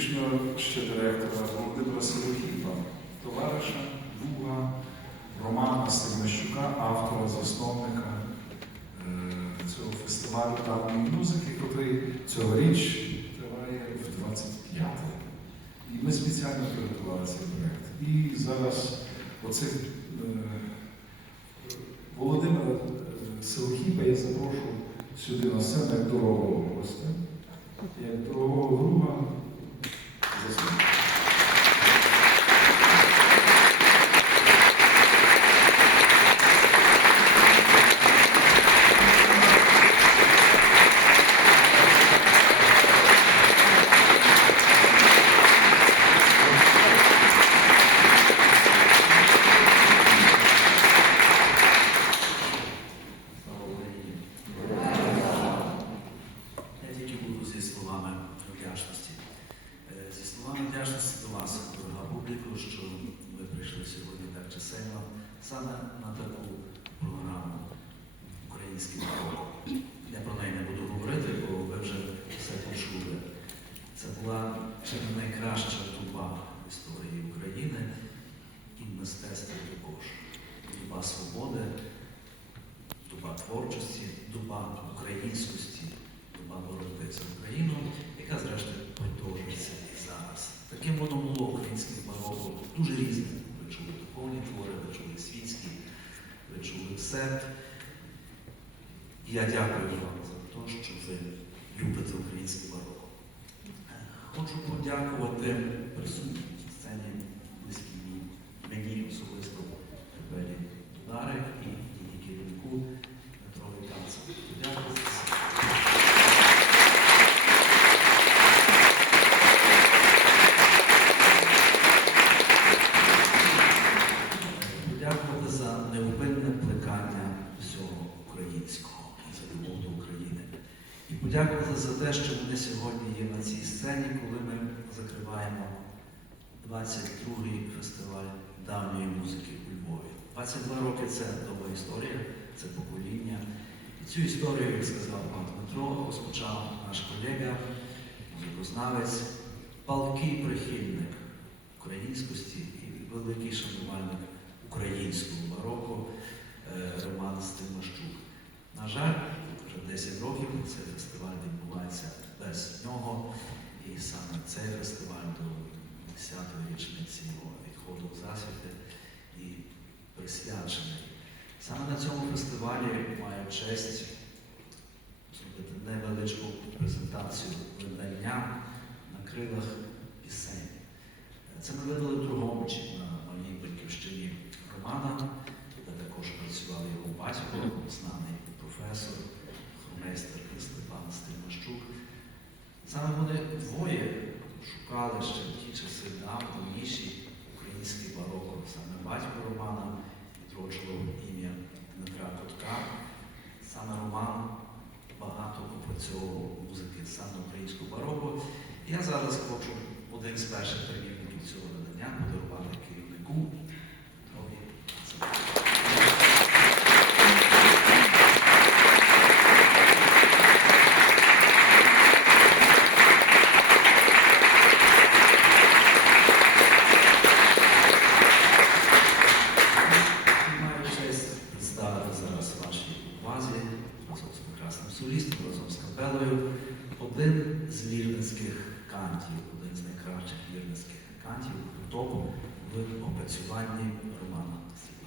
тодішнього ще директора Володимира Силохіпа, товариша, друга Романа Стельмащука, автора, засновника е, цього фестивалю давньої музики, який цьогоріч триває в 25-те. І ми спеціально приготували цей проєкт. І зараз оцих е, Володимира е, Силохіпа я запрошу сюди на сцену як дорогого гостя, як дорогого друга. Засновника. Слава Україні! Я тільки буду зі словами вдячності. Е, вдячності до вас, дорога публіку, що ви прийшли сьогодні так чисельно саме на таку програму Український народ. Я про неї не буду говорити, бо ви вже все почули. Це була чи не найкраща доба в історії України і в мистецтві також. Доба свободи, доба творчості, доба українськості, доба боротьби за Україну, яка зрештою продовжується зараз. Таким воно було українське бароко дуже різне. Ви чули духовні твори, ви чули світські, ви чули все. Я дякую вам за те, що ви любите українське бароко. Хочу подякувати присутнім на сцені близькій мені- мені особисто капелі Дарик і її керівнику Дмитро Вітанцев. Дякую за це. Подякувати за неупинне плекання всього українського і за любов до України. І подякувати за те, що вони сьогодні є на цій сцені, коли ми закриваємо 22-й фестиваль давньої музики у Львові. 22 роки це довга історія, це покоління. І цю історію, як сказав пан Дмитро, розпочав наш колега, музикознавець, палкий прихильник українськості і великий шанувальник українського бароко е, Роман Стимощук. На жаль, вже 10 років цей фестиваль відбувається без нього. І саме цей фестиваль до 10-ї річниці відходу засвіти і присвячений. Саме на цьому фестивалі маю честь зробити невеличку презентацію видання на крилах пісень. Це ми видали в Другомичі на моїй батьківщині Романа, де також працював його батько, знаний професор, хромейстер Степан Стельмащук. Саме вони двоє шукали ще в ті часи давніші український бароко. Саме батько Романа відроджував ім'я Дмитра Котка. Саме Роман багато опрацьовував музики саме українського бароко. Я зараз хочу один з перших примірників цього надання подарувати керівнику Петрові Цимбалюку. І Маю честь представити зараз вашій увазі разом з прекрасним солістом, разом з капелою, один з вірницьких кантів, один з найкращих вірницьких кантів, топ в опрацюванні Романа Сімурчука.